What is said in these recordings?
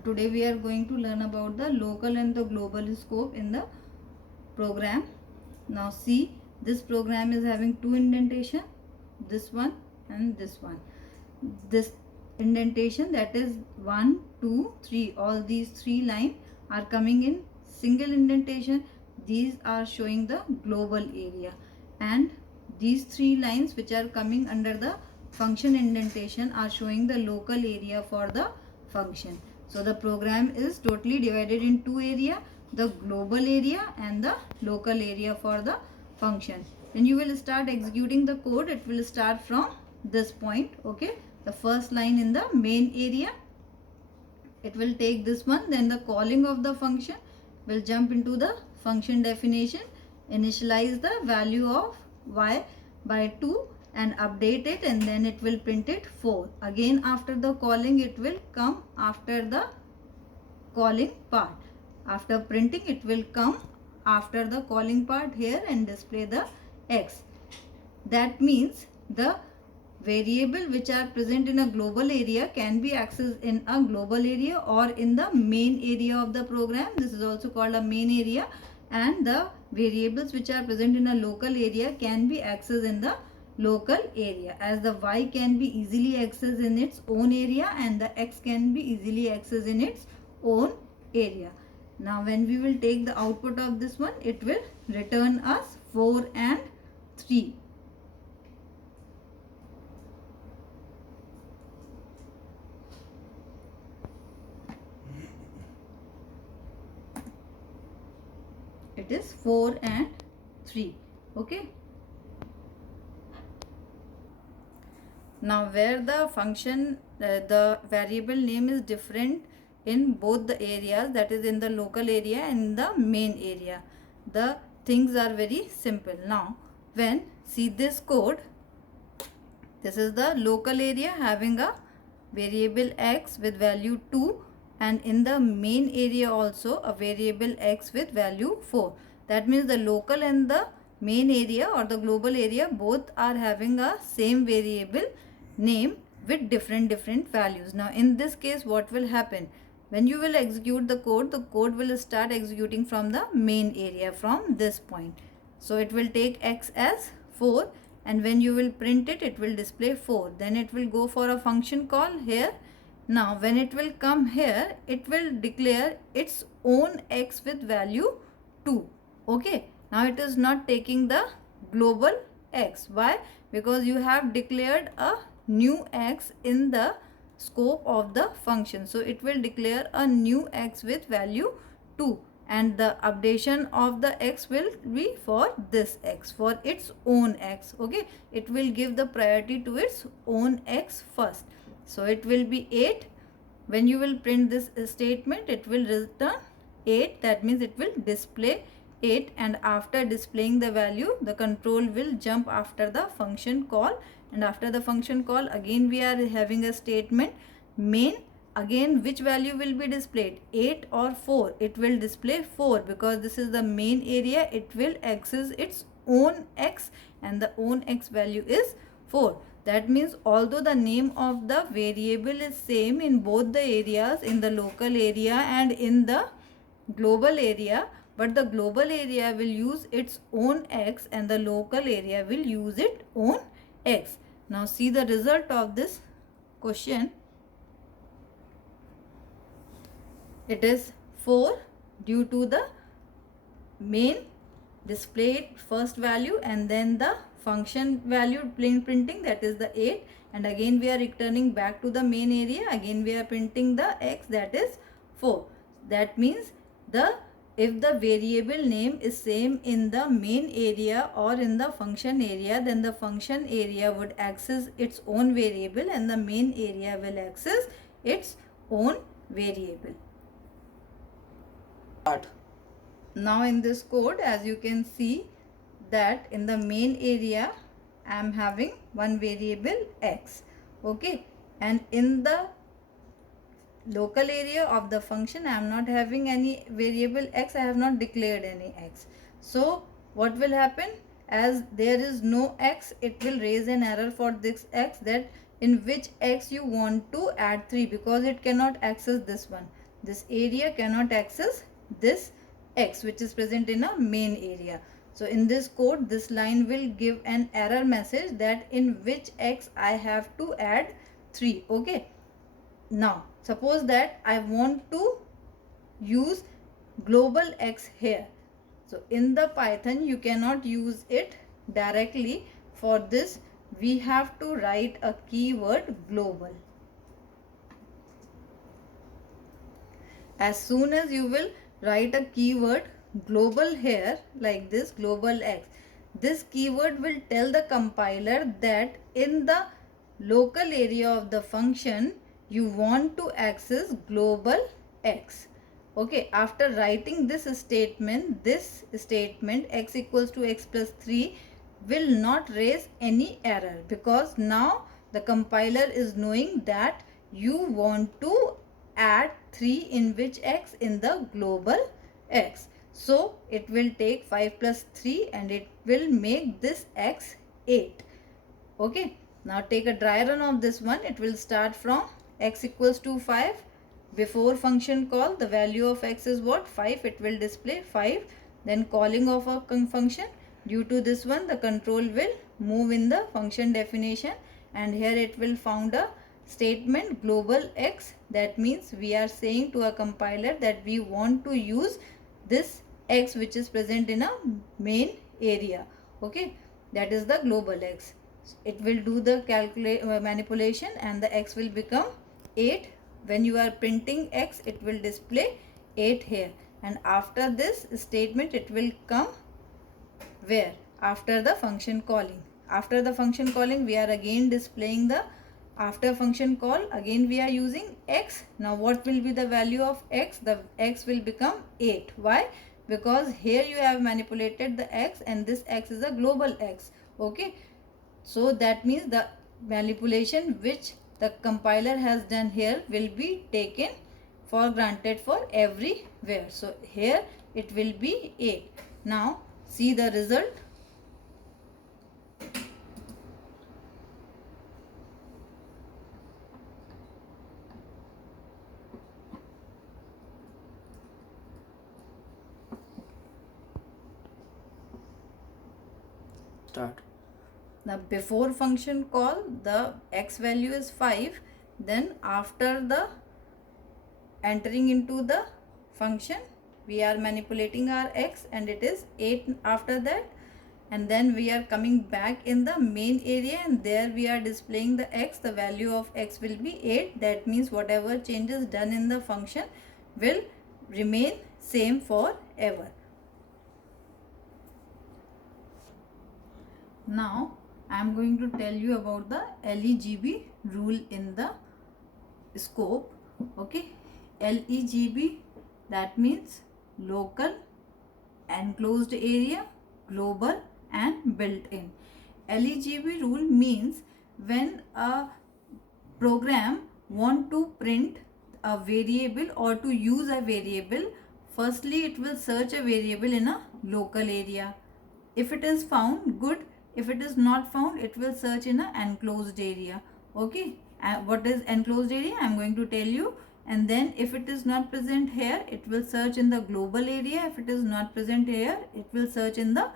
Today we are going to learn about the local and the global scope in the program. Now see, this program is having two indentation, this one and this one. This indentation, that is 1, 2, 3, all these three lines are coming in single indentation. These are showing the global area, and these three lines which are coming under the function indentation are showing the local area for the function. So the program is totally divided in two area, the global area and the local area for the function. When you will start executing the code, it will start from this point. Okay, the first line in the main area, it will take this one, then the calling of the function will jump into the function definition, initialize the value of y by 2 and update it, and then it will print it 4. Again after the calling, it will come after the calling part. After printing, it will come after the calling part here and display the x. That means the variable which are present in a global area can be accessed in a global area or in the main area of the program. This is also called a main area. And the variables which are present in a local area can be accessed in the local area, as the y can be easily accessed in its own area and the x can be easily accessed in its own area. Now when we will take the output of this one, it will return us 4 and 3. It is 4 and 3. Okay. Now where the function, the variable name is different in both the areas, that is in the local area and the main area, the things are very simple. Now when see this code, this is the local area having a variable x with value 2, and in the main area also a variable x with value 4. That means the local and the main area or the global area both are having a same variable name with different values. Now in this case, what will happen? When you will execute the code will start executing from the main area from this point. So it will take x as 4, and when you will print it, it will display 4. Then it will go for a function call here. Now when it will come here, it will declare its own x with value 2. Okay, now it is not taking the global x. Why? Because you have declared a new x in the scope of the function. So it will declare a new x with value 2, and the updation of the x will be for this x, for its own x. Okay, it will give the priority to its own x first. So it will be 8. When you will print this statement, it will return 8. That means it will display 8, and after displaying the value, the control will jump after the function call, and after the function call again we are having a statement main. Again which value will be displayed, 8 or 4? It will display 4 because this is the main area. It will access its own x, and the own x value is 4. That means although the name of the variable is same in both the areas, in the local area and in the global area, but the global area will use its own x and the local area will use its own x. Now see the result of this question. It is 4 due to the main displayed first value and then the function value printing, that is the 8, and again we are returning back to the main area. Again we are printing the x, that is 4. That means if the variable name is same in the main area or in the function area, then the function area would access its own variable and the main area will access its own variable. Now in this code, as you can see that in the main area I am having one variable x. Okay, and in the local area of the function I am not having any variable x. I have not declared any x. So what will happen? As there is no x, it will raise an error for this x, that in which x you want to add 3, because it cannot access this one. this area cannot access this x which is present in a main area. So in this code, this line will give an error message that in which x I have to add 3. Okay. Now suppose that I want to use global x here. So in the Python you cannot use it directly. For this we have to write a keyword global. As soon as you will write a keyword global here like this, global x, this keyword will tell the compiler that in the local area of the function you want to access global x. Okay, after writing this statement x equals to x plus 3 will not raise any error, because now the compiler is knowing that you want to add 3 in which x, in the global x. So it will take 5 plus 3 and it will make this x 8. Okay, now take a dry run of this one. It will start from x equals to 5. Before function call, the value of x is what? 5. It will display 5. Then calling of a function. Due to this one, the control will move in the function definition, and here it will found a statement global x. That means we are saying to a compiler that we want to use this x which is present in a main area. Okay, that is the global x. It will do the manipulation and the x will become 8. When you are printing x, it will display 8 here, and after this statement it will come where? After the function calling. After the function calling, we are again displaying the after function call. Again we are using x. Now what will be the value of x? The x will become 8. Why? Because here you have manipulated the x and this x is a global x. Okay, so that means the manipulation which the compiler has done here will be taken for granted for everywhere. So here it will be 8. Now see the result. Start. Now before function call, the x value is 5. Then after the entering into the function, we are manipulating our x and it is 8 after that. And then we are coming back in the main area and there we are displaying the x. The value of x will be 8. That means whatever changes done in the function will remain same forever. Now I am going to tell you about the LEGB rule in the scope. Okay, LEGB, that means local, enclosed area, global and built-in. LEGB rule means when a program want to print a variable or to use a variable, firstly it will search a variable in a local area. If it is found, good. If it is not found, it will search in an enclosed area. Okay, what is enclosed area? I am going to tell you. And then if it is not present here, it will search in the global area. If it is not present here, it will search in the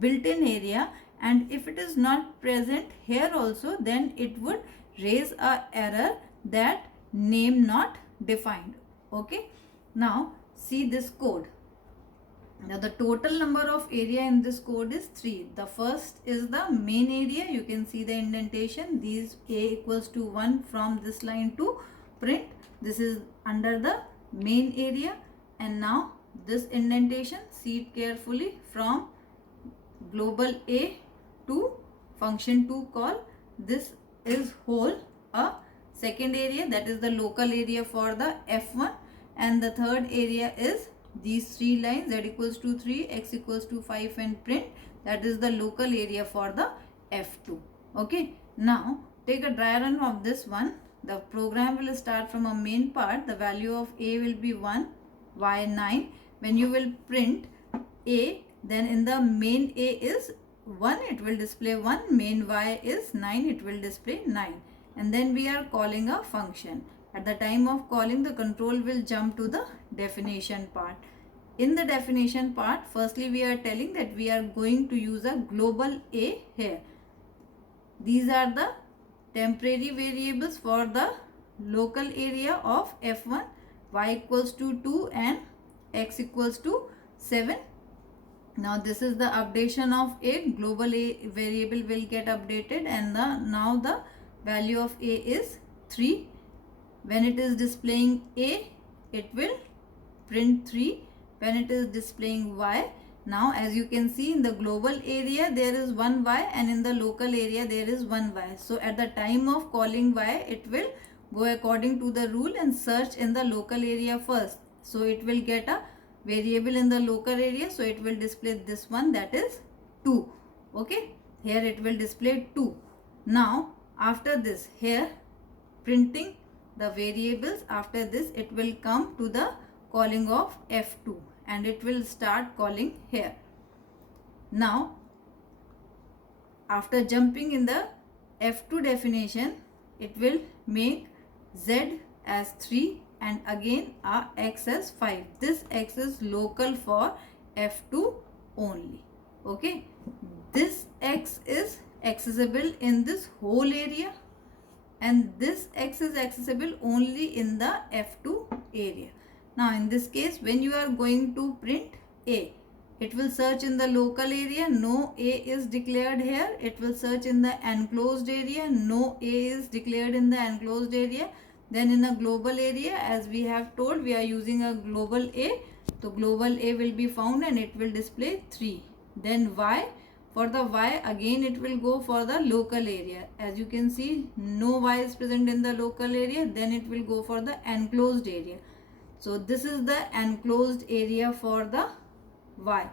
built-in area. And if it is not present here also, then it would raise a error that name not defined. Okay, now see this code. Now the total number of area in this code is 3. The first is the main area. You can see the indentation. These a equals to 1 from this line to print. This is under the main area. And now this indentation, see it carefully, from global A to function to call. This is whole a second area, that is the local area for the F1, and the third area is these 3 lines, z equals to 3, x equals to 5 and print, that is the local area for the F2. Okay, now take a dry run of this one. The program will start from a main part. The value of a will be 1, y 9. When you will print a, then in the main a is 1, it will display 1, main y is 9, it will display 9. And then we are calling a function. At the time of calling, the control will jump to the definition part. In the definition part, firstly we are telling that we are going to use a global A here. These are the temporary variables for the local area of F1, y equals to 2 and x equals to 7. Now this is the updation of A. Global A variable will get updated, and now the value of A is 3. When it is displaying A, it will print 3. When it is displaying Y, now as you can see, in the global area there is one Y and in the local area there is one Y. So at the time of calling Y, it will go according to the rule and search in the local area first. So it will get a variable in the local area, so it will display this one, that is 2. Okay, here it will display 2. Now after this, here printing the variables, after this it will come to the calling of F2 and it will start calling here. Now after jumping in the F2 definition, it will make Z as 3 and again x as 5. This x is local for F2 only. Okay, this x is accessible in this whole area and this x is accessible only in the F2 area. Now in this case, when you are going to print A, it will search in the local area, no A is declared here. It will search in the enclosed area, no A is declared in the enclosed area. Then in a global area, as we have told, we are using a global A. So global A will be found and it will display 3. Then Y, for the Y again it will go for the local area. As you can see, no Y is present in the local area, then it will go for the enclosed area. So this is the enclosed area for the Y.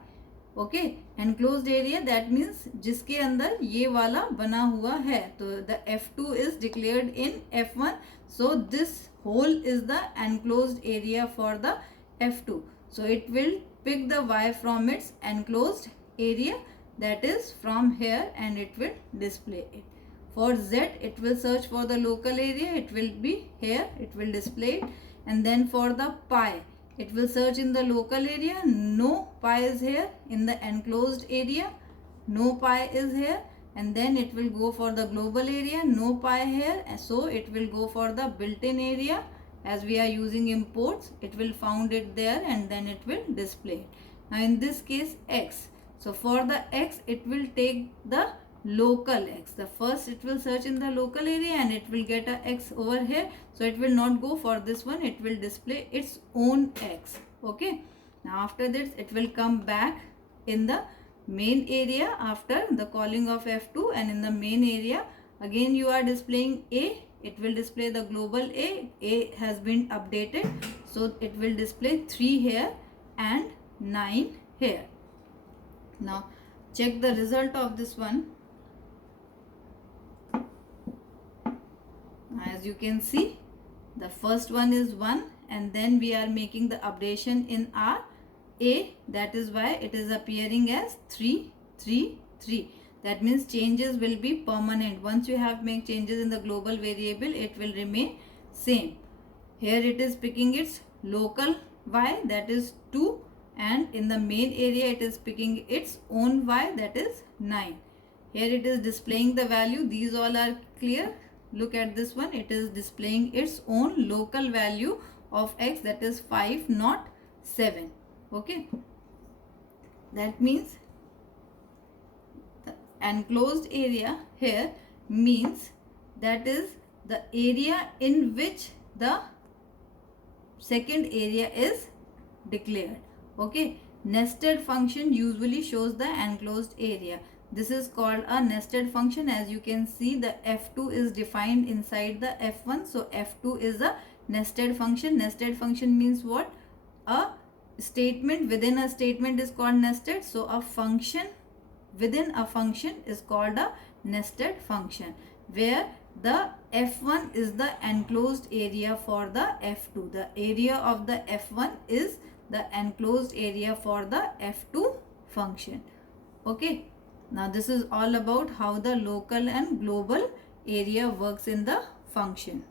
Okay, enclosed area, that means जिसके अंदर ये वाला बना हुआ है. तो the F2 is declared in F1. So this whole is the enclosed area for the F2. So it will pick the Y from its enclosed area, that is from here, and it will display it. For Z, it will search for the local area, it will be here, it will display it. And then for the pi, it will search in the local area, no pi is here. In the enclosed area, no pi is here. And then it will go for the global area, no pi here. And so it will go for the built-in area. As we are using imports, it will found it there and then it will display it. Now in this case, x. So for the x, it will take the local x. The first it will search in the local area and it will get a x over here. So it will not go for this one, it will display its own x. Okay, now after this it will come back in the main area after the calling of F2, and in the main area again you are displaying A. It will display the global A. A has been updated, so it will display 3 here and 9 here. Now check the result of this one. As you can see, the first one is 1 and then we are making the updation in our A, that is why it is appearing as 3, 3, 3. That means changes will be permanent. Once you have made changes in the global variable, it will remain same. Here it is picking its local Y, that is 2, and in the main area it is picking its own Y, that is 9. Here it is displaying the value. These all are clear. Look at this one, it is displaying its own local value of x, that is 5, not 7. Okay, that means the enclosed area here means that is the area in which the second area is declared. Okay, nested function usually shows the enclosed area. This is called a nested function. As you can see, the F2 is defined inside the F1. So F2 is a nested function. Nested function means what? A statement within a statement is called nested. So a function within a function is called a nested function, where the F1 is the enclosed area for the F2. The area of the F1 is the enclosed area for the F2 function. Okay. Now this is all about how the local and global area works in the function.